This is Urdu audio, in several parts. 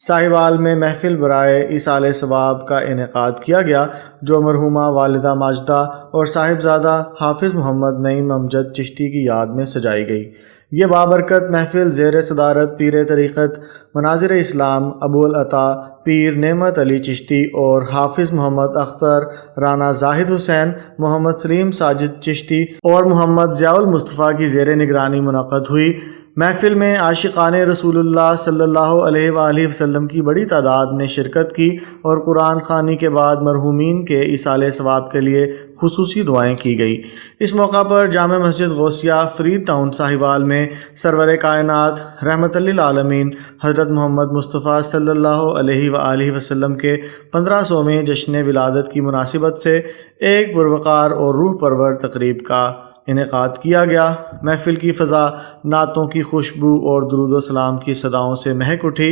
ساہیوال میں محفل برائے ایصال ثواب کا انعقاد کیا گیا، جو مرحومہ والدہ ماجدہ اور صاحبزادہ حافظ محمد نعیم امجد چشتی کی یاد میں سجائی گئی۔ یہ بابرکت محفل زیر صدارت پیر طریقت مناظر اسلام ابو العطا پیر نعمت علی چشتی اور حافظ محمد اختر رانا زاہد حسین، محمد سلیم ساجد چشتی اور محمد ضیاء المصطفیٰ کی زیر نگرانی منعقد ہوئی۔ محفل میں عاشقان رسول اللہ صلی اللہ علیہ وآلہ وسلم کی بڑی تعداد نے شرکت کی اور قرآن خوانی کے بعد مرحومین کے ایصال ثواب کے لیے خصوصی دعائیں کی گئی۔ اس موقع پر جامع مسجد غوثیہ فرید ٹاؤن ساہیوال میں سرور کائنات رحمت للعالمین حضرت محمد مصطفیٰ صلی اللہ علیہ وآلہ وسلم کے 1500ویں جشن ولادت کی مناسبت سے ایک پروقار اور روح پرور تقریب کا انعقاد کیا گیا۔ محفل کی فضا نعتوں کی خوشبو اور درود و سلام کی صداؤں سے مہک اٹھی۔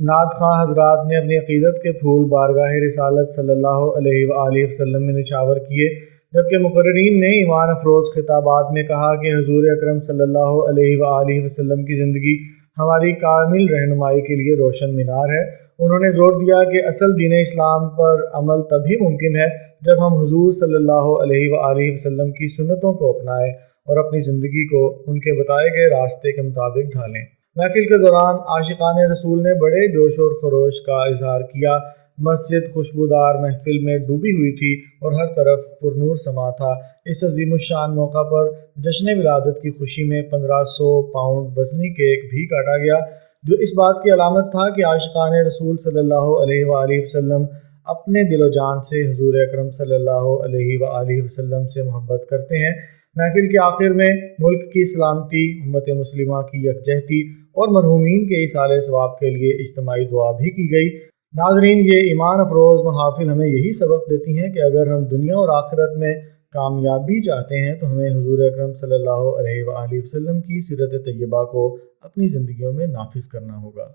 نعت خواں حضرات نے اپنی عقیدت کے پھول بارگاہ رسالت صلی اللہ علیہ وآلہ وسلم میں نچھاور کیے، جبکہ مقررین نے ایمان افروز خطابات میں کہا کہ حضور اکرم صلی اللہ علیہ وآلہ وسلم کی زندگی ہماری کامل رہنمائی کے لیے روشن مینار ہے۔ انہوں نے زور دیا کہ اصل دین اسلام پر عمل تبھی ممکن ہے جب ہم حضور صلی اللہ علیہ وآلہ وسلم کی سنتوں کو اپنائیں اور اپنی زندگی کو ان کے بتائے گئے راستے کے مطابق ڈھالیں۔ محفل کے دوران عاشقان رسول نے بڑے جوش و خروش کا اظہار کیا۔ مسجد خوشبودار محفل میں ڈوبی ہوئی تھی اور ہر طرف پرنور سما تھا۔ اس عظیم الشان موقع پر جشن ولادت کی خوشی میں 1500 پاؤنڈ وزنی کیک بھی کاٹا گیا، جو اس بات کی علامت تھا کہ عاشقان رسول صلی اللہ علیہ وآلہ وسلم اپنے دل و جان سے حضور اکرم صلی اللہ علیہ وآلہ وسلم سے محبت کرتے ہیں۔ محفل کے آخر میں ملک کی سلامتی، امت مسلمہ کی یکجہتی اور مرحومین کے ایصال ثواب کے لیے اجتماعی دعا بھی کی گئی۔ ناظرین، یہ ایمان افروز محافل ہمیں یہی سبق دیتی ہیں کہ اگر ہم دنیا اور آخرت میں کامیابی چاہتے ہیں تو ہمیں حضور اکرم صلی اللہ علیہ وآلہ وسلم کی سیرت طیبہ کو اپنی زندگیوں میں نافذ کرنا ہوگا۔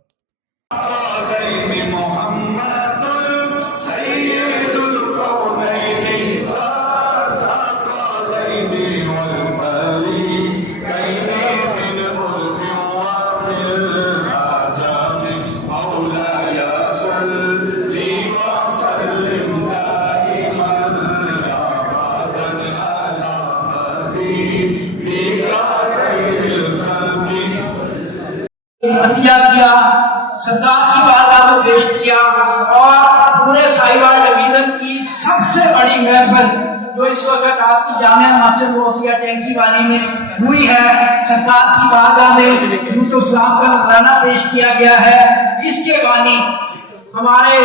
عطیہ کیا، سرکار کی بارگاہ میں پیش کیا، اور پورے ساہیوال ڈویژن کی سب سے بڑی محفل جو اس وقت آپ کی جامع مسجد غوثیہ ٹینکی والی میں ہوئی ہے، سرکار کی بارگاہ میں درود و سلام کا نذرانہ پیش کیا گیا ہے۔ اس کے بانی ہمارے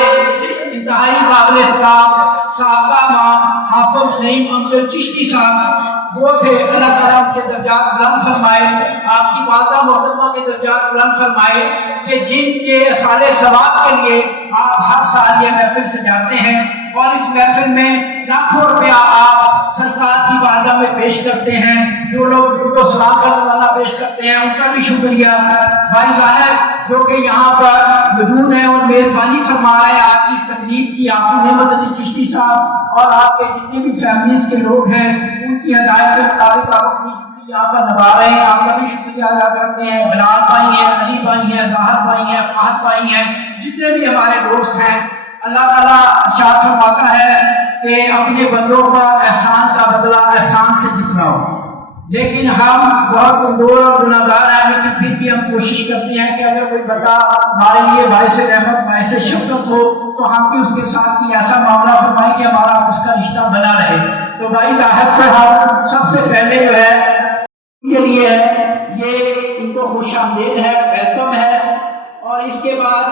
انتہائی قابل احترام سابقہ امام حافظ نعیم امجد چشتی صاحب وہ تھے، اللہ تعالیٰ ان کے درجات بلند فرمائے، آپ کی والدہ محترمہ کے درجات بلند فرمائے، کہ جن کے ایصال ثواب کے لیے آپ ہر سال یہ محفل سجاتے ہیں اور اس محفل میں لاکھوں روپیہ آپ سرکار کی بارگاہ میں پیش کرتے ہیں۔ جو لوگ درود و سلام کا نذرانہ پیش کرتے ہیں ان کا بھی شکریہ۔ بھائی صاحب جو کہ یہاں پر موجود ہیں اور مہربانی فرما رہے ہیں آپ کی اس تقریب کی، آپ نعمت علی چشتی صاحب اور آپ کے جتنے بھی فیملیز کے لوگ ہیں ان کی ہدایت کے مطابق آپ اپنی ڈیوٹی یہاں پر نبھا رہے ہیں، آپ کا بھی شکریہ ادا کرتے ہیں۔ بلال بھائی ہیں، علی بھائی ہیں، ظاہر بھائی ہیں، فہد بھائی ہیں، جتنے بھی ہمارے دوست ہیں۔ اللہ تعالیٰ ارشاد فرماتا ہے کہ اپنے بندوں پر احسان کا بدلہ احسان سے جتلاؤ، لیکن ہم بہت کمزور اور گناہگار ہیں، لیکن پھر بھی ہم کوشش کرتے ہیں کہ اگر کوئی بندہ ہمارے لیے باعث رحمت باعث شفقت ہو تو ہم بھی اس کے ساتھ کوئی ایسا معاملہ فرمائیں کہ ہمارا اس کا رشتہ بنا رہے۔ تو بھائی صاحب کو ہم سب سے پہلے جو ہے کے لیے یہ ان کو خوش آمدید ہے، ویلکم ہے۔ اور اس کے بعد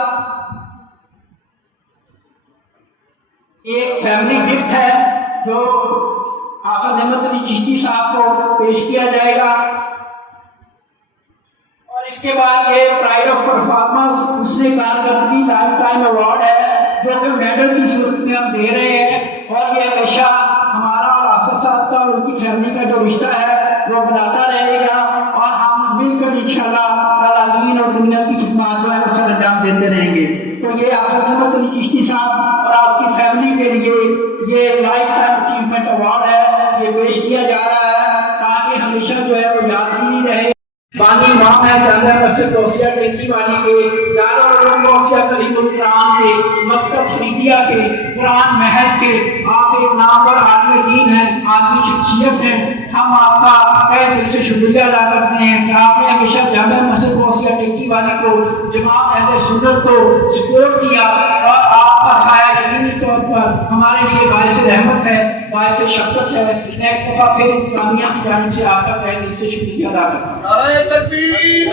ایک فیملی گفٹ ہے جو حافظ نعمت علی چشتی صاحب کو پیش کیا جائے گا، اور اس کے بعد یہ پرائڈ آف پرفارمنس حسن کارکردگی لائف ٹائم ایوارڈ ہے جو کہ میڈل کی صورت میں ہم دے رہے ہیں، اور یہ ہمیشہ ہمارا اور حافظ صاحب کا اور ان کی فیملی کا جو رشتہ ہے وہ بناتا رہے گا، اور ہم مل کر انشاءاللہ تعالیٰ دین اور دنیا کی خدمات جو ہے اس سے انجام دیتے رہیں گے۔ تو یہ حافظ نعمت علی چشتی صاحب اور آپ کی فیملی کے لیے یہ لائف ٹائم اچیومنٹ ایوارڈ ہے، یہ پیش کیا جا رہا ہے تاکہ ہمیشہ جو ہے وہ یادگیری رہے۔ بانی امام ہے جامعہ مسجد غوثیہ ٹیکی والی کے، دارالعلوم غوثیہ تعلیم القرآن کے، مکتب فریدیہ کے، قرآن محل کے، آپ ایک نامور عالم دین ہیں، عالمی شخصیت ہیں۔ ہم آپ کا تہہ دل سے شکریہ ادا کرتے ہیں کہ آپ نے ہمیشہ جامعہ مسجد غوثیہ ٹیکی والی کو، جماعت اہل سنت کو سپورٹ کیا، اور آپ کا سایہ یقینی طور پر ہمارے لیے باعث رحمت ہے، باعث شفقت ہے۔ میں ایک دفعہ پھر اسلامیہ کی جانب سے آپ کا تہہ دل سے شکریہ ادا کرتا ہوں۔ نعرہ تکبیر!